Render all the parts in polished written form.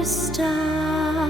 yonder star.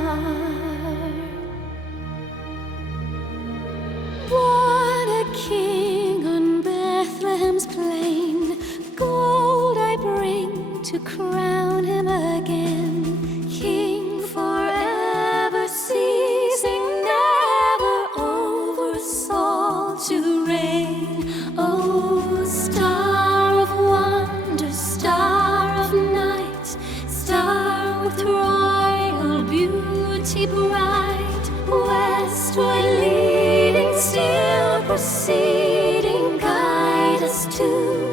Born a king on Bethlehem's plain, gold I bring to crown him again. King forever ceasing, never over us all to reign. Oh, star of wonder, star of night, star with royal beauty bright, westward leading, still proceeding, guide us to